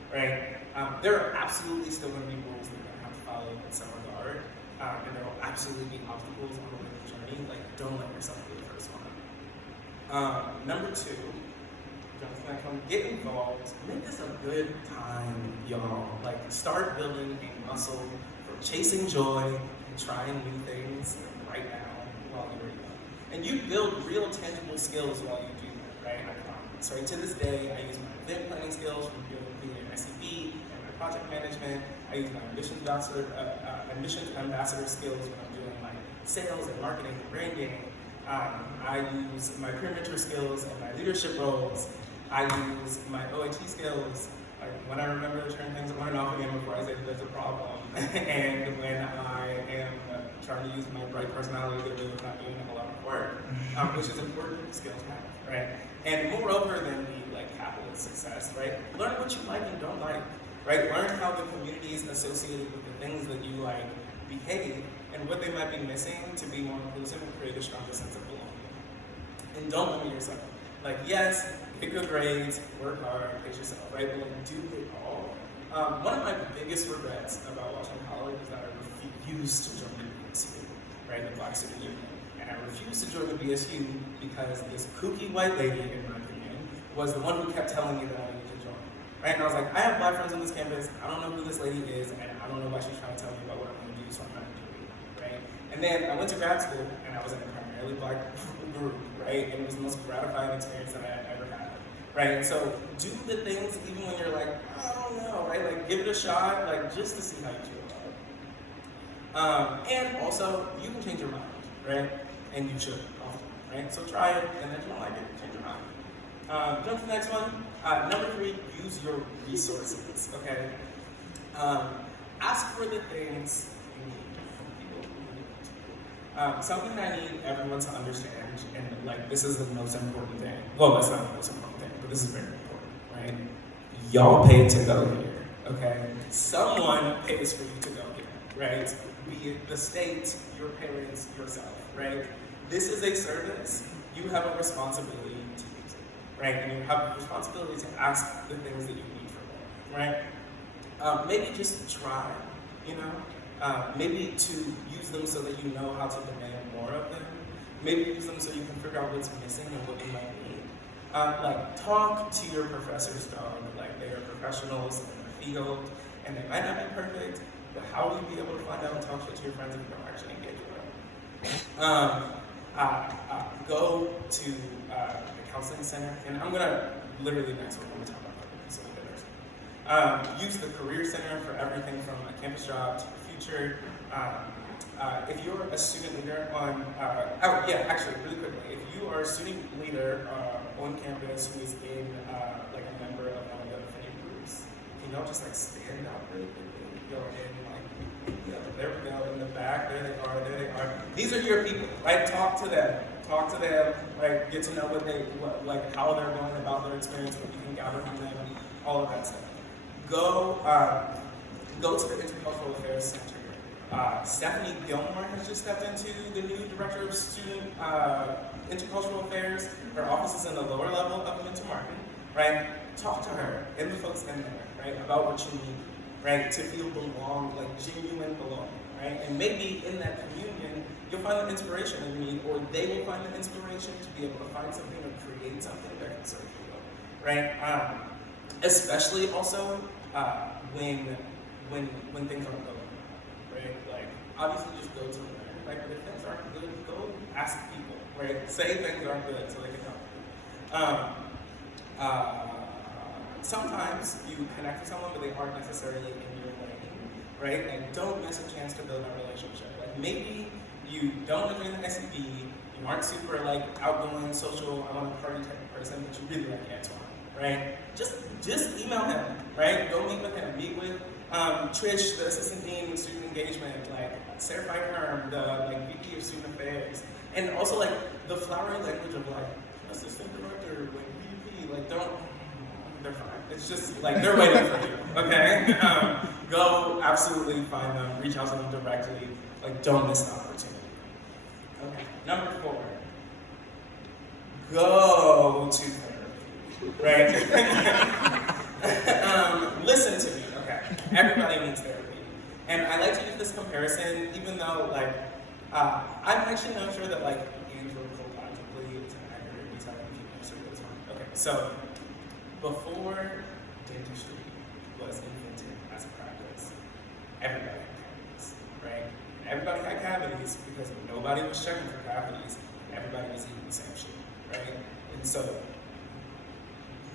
right? There are absolutely still going to be rules that you're going to have to follow in some regard, and there will absolutely be obstacles on the way of the journey. Like, don't let yourself be the first one. Number 2, get involved. Make this a good time, y'all. Like, start building a muscle for chasing joy and trying new things right now while you're young. And you build real tangible skills while you do that, right? So to this day, I use my event planning skills from doing SCB and my project management. I use my admissions ambassador skills when I'm doing my sales and marketing and branding. I use my peer mentor skills and my leadership roles. I use my OIT skills, like when I remember to turn things on and off again before I say there's a problem. And when I am trying to use my bright personality to do with not doing a lot of work, which is important skills to have, right? And moreover than the capitalist success, right? Learn what you like and don't like, right? Learn how the communities associated with the things that you like behave and what they might be missing to be more inclusive and create a stronger sense of belonging. And don't limit yourself. Like, yes, get good grades, work hard, pace yourself, right? But do it all. One of my biggest regrets about Washington College is that I refused to join the BSU, right? The Black Student Union. And I refused to join the BSU because this kooky white lady, in my opinion, was the one who kept telling me that I needed to join. Right? And I was like, I have Black friends on this campus, I don't know who this lady is, and I don't know why she's trying to tell me about what I'm going to do, so I'm going to do it. Right? And then I went to grad school, and I was in a primarily Black group, right? And it was the most gratifying experience that I had ever had. Right? And so do the things even when you're like, I don't know, right? Like give it a shot, like just to see how you feel about it. And also, you can change your mind, right? And you should often, right? So try it, and if you don't like it, change your mind. Jump to the next one. Number 3, use your resources, okay? Ask for the things you need from people who need it. Something I need everyone to understand, and like this is the most important thing. Well, that's not the most important thing, but this is very important, right? Y'all paid to go here, okay? Someone pays for you to go here, right? Be it the state, your parents, yourself, right? This is a service. You have a responsibility to use it, right? And you have a responsibility to ask the things that you need from them, right? Maybe just try, you know? Maybe to use them so that you know how to demand more of them. Maybe use them so you can figure out what's missing and what you might need. Like, talk to your professors, dog. Like, they are professionals in the field, and they might not be perfect, but how will you be able to find out and talk shit to your friends if you don't actually engage with them? Go to the counseling center, and I'm gonna literally next week, I'm gonna talk about that. Use the career center for everything from a campus job to the future. If you're a student leader on, actually, really quickly, if you are a student leader on campus who is in like a member of one of the affinity groups, can y'all just like stand up really quickly? Go in, like, yeah, there we go, in the back, there they are. These are your people, right? Talk to them, right? Get to know like how they're going about their experience, what you can gather from them, all of that stuff. Go to the Intercultural Affairs Center. Stephanie Gilmore has just stepped into the new Director of Student Intercultural Affairs. Her office is in the lower level of Mentor Martin, right? Talk to her and the folks in there, right, about what you need, right, to feel belong, like genuine belonging, right? And maybe in that communion, you'll find the inspiration that you need, or they will find the inspiration to be able to find something or create something that can serve you, right? Especially also when things aren't going. Right? Like, obviously just go to them, right? But if things aren't good, go ask people, right? Say things aren't good so they can help you. Sometimes you connect with someone, but they aren't necessarily in your lane, right? And don't miss a chance to build a relationship. Like, maybe you don't agree in the SED, you aren't super, like, outgoing, social, I want to party type of person, but you really like Antoine, right? Just email him, right? Go meet with him, meet with Trish, the assistant dean in student engagement, like Sarah Feinherm, the like VP of student affairs, and also like the flowery language of like assistant director, like VP, like they're fine. It's just like they're waiting for you, okay? Go absolutely find them, reach out to them directly, like don't miss the opportunity. Okay, number 4, go to therapy, right? Listen to me, okay? Everybody needs therapy. And I like to use this comparison, even though, like, I'm actually not sure that, like, anthropologically it's an accurate retelling of human history, but it's fine. Okay, so, before dentistry was invented as a practice, everybody had cavities, right? And everybody had cavities because nobody was checking for cavities, and everybody was eating the same shit, right? And so,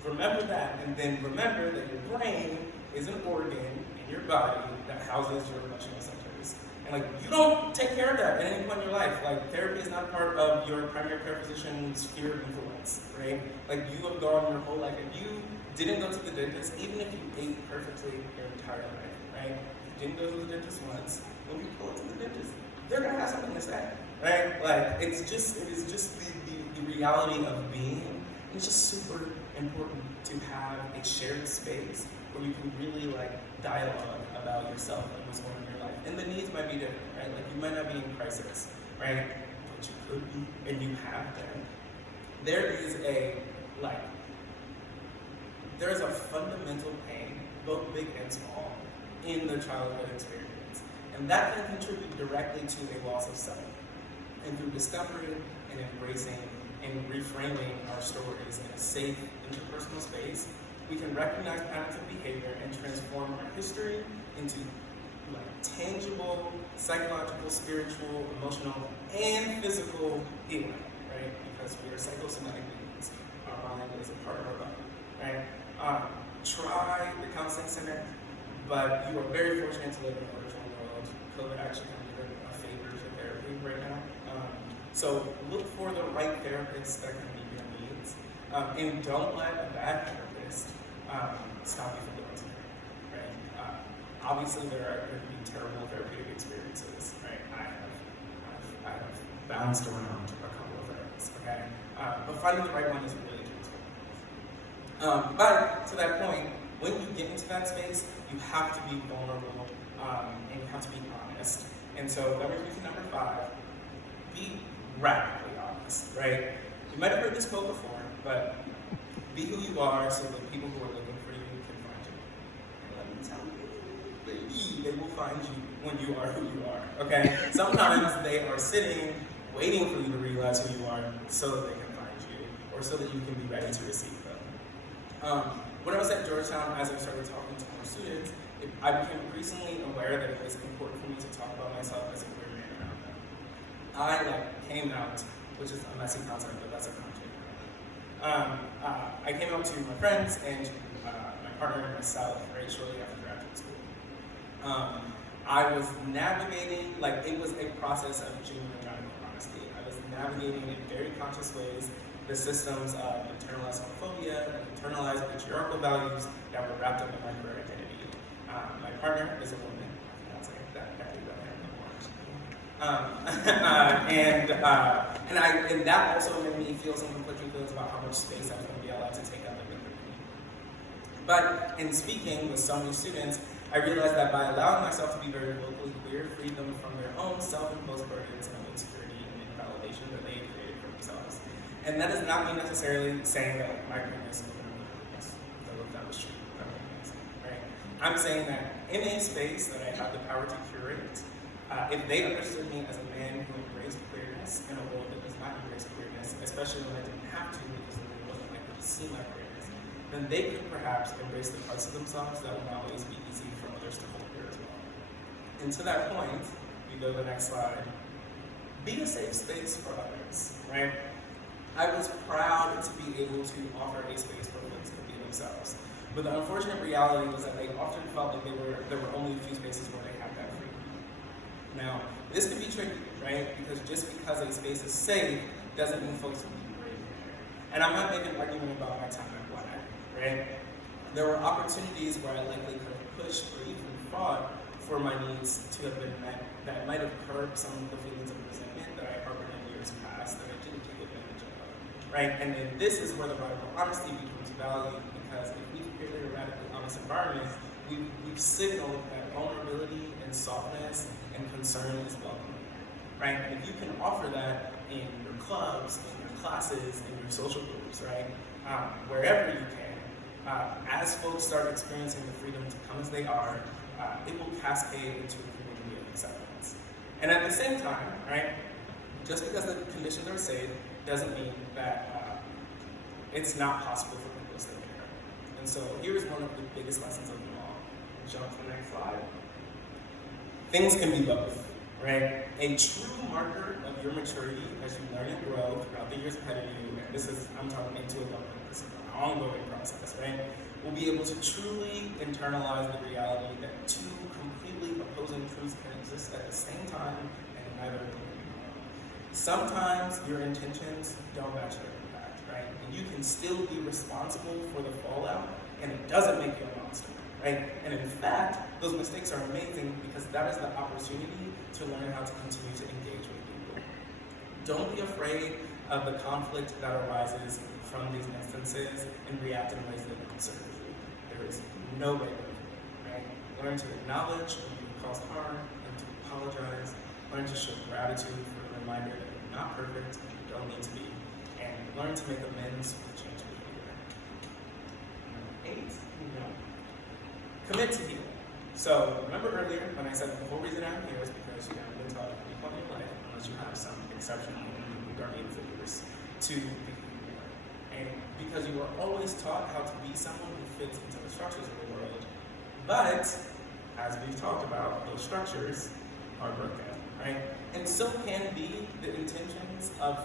remember that, and then remember that your brain is an organ in your body that houses your emotional centers. And like, you don't take care of that at any point in your life. Like, therapy is not part of your primary care physician's sphere of influence, right? Like, you have gone your whole life, and you didn't go to the dentist, even if you ate perfectly your entire life, right? If you didn't go to the dentist once, when you go to the dentist, they're gonna have something to say, right? Like, it is just the reality of being. It's just super important to have a shared space where you can really like dialogue about yourself and what's going on in your life. And the needs might be different, right? Like you might not be in crisis, right? But you could be, and you have been. There's a fundamental pain, both big and small, in the childhood experience. And that can contribute directly to a loss of self. And through discovery and embracing in reframing our stories in a safe, interpersonal space, we can recognize patterns of behavior and transform our history into tangible, psychological, spiritual, emotional, and physical healing, right? Because we are psychosomatic beings. Our mind is a part of our body, right? Try the counseling center, but you are very fortunate to live in a virtual world. COVID actually kind of did a favor to therapy right now. So look for the right therapist that can meet your needs, and don't let a bad therapist stop you from going to therapy, right? Obviously, there are going to be terrible therapeutic experiences, right? I have bounced around a couple of therapists, okay? But finding the right one is really difficult. But to that point, when you get into that space, you have to be vulnerable and you have to be honest. And so that brings me to number 5, be radically honest, right? You might have heard this quote before, but be who you are so that people who are looking for you can find you. And let me tell you, baby, they will find you when you are who you are, okay? Sometimes they are sitting, waiting for you to realize who you are so that they can find you, or so that you can be ready to receive them. When I was at Georgetown, as I started talking to more students, I became increasingly aware that it was important for me to talk about myself as a queer man around them. I came out, which is a messy concept, but that's a concept. I came out to my friends and to my partner and myself very shortly after graduate school. I was navigating, it was a process of genuine radical honesty. I was navigating in very conscious ways the systems of internalized homophobia and internalized patriarchal values that were wrapped up in my queer identity. My partner is a woman. I'll say that and that also made me feel some conflicting feelings about how much space I was going to be allowed to take up in the community. But in speaking with so many students, I realized that by allowing myself to be very vocally queer, freed them from their own self-imposed burdens of insecurity and invalidation that they had created for themselves. And that does not mean necessarily saying that my queerness is queerness. Though if that was true, that would be amazing, right? I'm saying that in a space that I have the power to curate, if they understood me as a man who embraced queerness in a world that does not embrace queerness, especially when I didn't have to because it wasn't likely to see my queerness, then they could perhaps embrace the parts of themselves that will not always be easy for others to hold here as well. And to that point, we go to the next slide. Be a safe space for others, right? I was proud to be able to offer a space for folks to be themselves. But the unfortunate reality was that they often felt like there were only a few spaces where they had that freedom. Now, this can be tricky, right? Because just because a space is safe doesn't mean folks will be brave there. And I'm not making an argument about my time at Black, right? There were opportunities where I likely could have pushed or even fought for my needs to have been met that might have curbed some of the feelings of resentment that I harbored in years past that I didn't take advantage of, right? And then this is where the radical honesty becomes valued, because if we've created a radically honest environment, we've signaled that vulnerability and softness and concern is welcome, right? And if you can offer that in your clubs, in your classes, in your social groups, right? Wherever you can, as folks start experiencing the freedom to come as they are, it will cascade into a community of acceptance. And at the same time, right, just because the conditions are safe doesn't mean that it's not possible for people to stay there. And so here's one of the biggest lessons of them all. Jump to the next slide. Things can be both, right? A true marker of your maturity as you learn and grow throughout the years ahead of you, and this is, I'm talking into adulthood, this is an ongoing process, right? We'll be able to truly internalize the reality that two completely opposing truths can exist at the same time, and neither of them can be wrong. Sometimes your intentions don't match your impact, right? And you can still be responsible for the fallout, and it doesn't make you a monster, right? And in fact, those mistakes are amazing because that is the opportunity to learn how to continue to engage with people. Don't be afraid of the conflict that arises from these instances and react in ways that don't serve you. There is no way to do it, right? Learn to acknowledge when you've caused harm and to apologize. Learn to show gratitude for the reminder that you're not perfect and you don't need to be. And learn to make amends with change behavior. Number 8, commit to healing. So remember earlier when I said the whole reason I'm here is because you haven't been taught any point in your life unless you have some exceptional guardian figures. to be who you are. And because you were always taught how to be someone who fits into the structures of the world. But, as we've talked about, those structures are broken, right? And so can be the intentions of,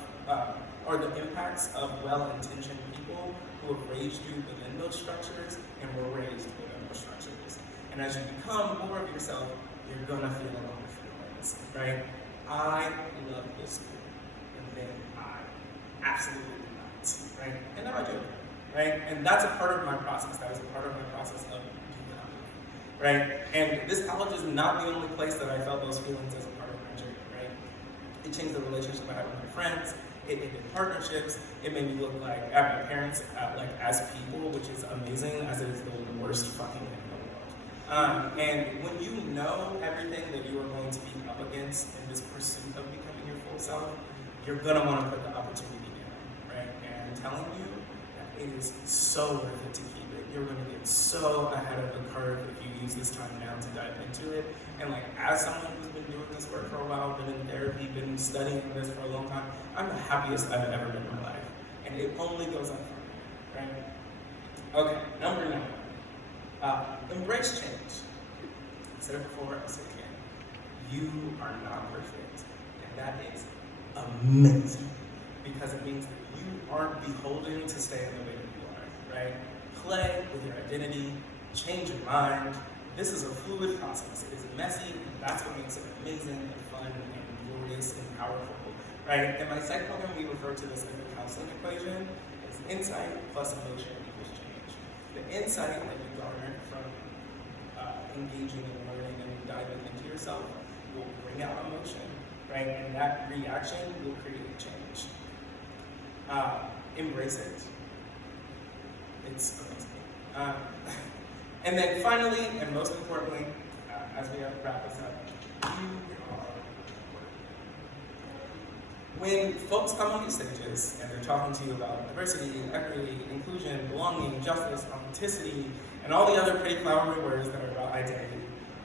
or the impacts of well-intentioned people who have raised you within those structures and were raised within those structures. And as you become more of yourself, you're gonna feel a lot of feelings, right? I love this school, and then I absolutely did not, right? And now I do, right? And that's a part of my process. That was a part of my process of becoming, right? And this college is not the only place that I felt those feelings as a part of my journey, right? It changed the relationship I had with my friends. It ended partnerships. It made me look like at my parents as people, which is amazing, as it is the worst fucking thing in the world. And when you know everything that you are going to be up against in this pursuit of becoming your full self, you're gonna want to put the opportunity down, right? And I'm telling you that it is so worth it to keep it. You're gonna get so ahead of the curve if you use this time now to dive into it. And like, as someone who's been doing this work for a while, been in therapy, been studying this for a long time, I'm the happiest I've ever been in my life. And it only goes up from here, right? Okay, number 9. Embrace change. I said it before, I'll say it again. You are not perfect. And that is amazing. Because it means that you aren't beholden to stay in the way that you are, right? Play with your identity, change your mind. This is a fluid process. It is messy, and that's what makes it amazing and fun and glorious and powerful, right? In my psych program, we refer to this as the counseling equation. It's insight plus emotion equals change. The insight that you garner from engaging and learning and diving into yourself will bring out emotion, right? And that reaction will create change. Embrace it. It's amazing. And then finally, and most importantly, as we wrap this up, you are worthy. When folks come on these stages and they're talking to you about diversity, equity, inclusion, belonging, justice, authenticity, and all the other pretty flowery words that are about identity,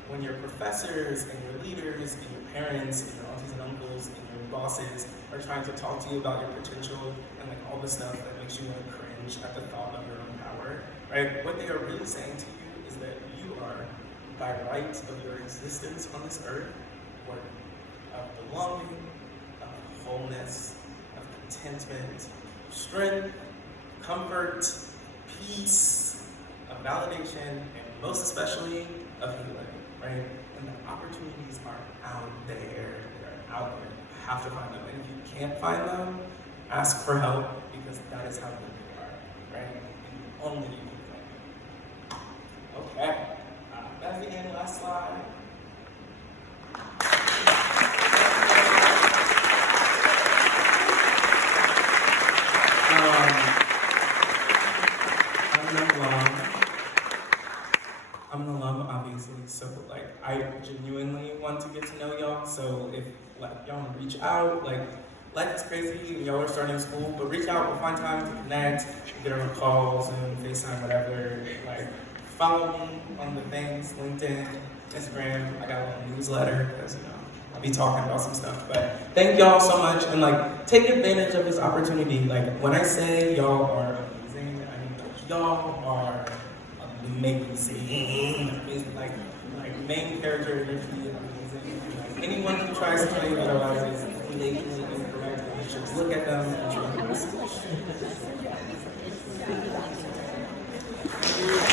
when your professors and your leaders and your parents and your aunties and uncles and your bosses are trying to talk to you about your potential and like all the stuff that makes you want to cringe at the thought of your own power, right? What they are really saying to you is that you are, by right of your existence on this earth, worthy of belonging, of wholeness, of contentment, strength, comfort, peace, of validation, and most especially of healing, right? And the opportunities are out there. They're out there. You have to find them. And if you can't find them, ask for help, because that is how good they are, right? And only you can find them. Okay, that's the end. Last slide. I'm an alum, obviously, so like I genuinely want to get to know y'all. So if like y'all want to reach out, like life is crazy and y'all are starting school, but reach out, we'll find time to connect, get on calls and FaceTime, whatever. Like follow me on the things, LinkedIn, Instagram. I got a little newsletter because I'll be talking about some stuff. But thank y'all so much, and like take advantage of this opportunity. Like when I say y'all are amazing, I mean y'all are amazing. Like main character energy amazing. Like anyone who tries to tell you otherwise is blatantly incorrect. You should look at them and try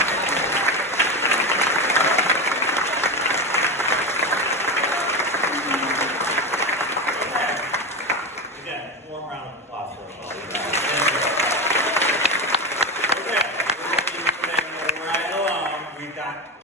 to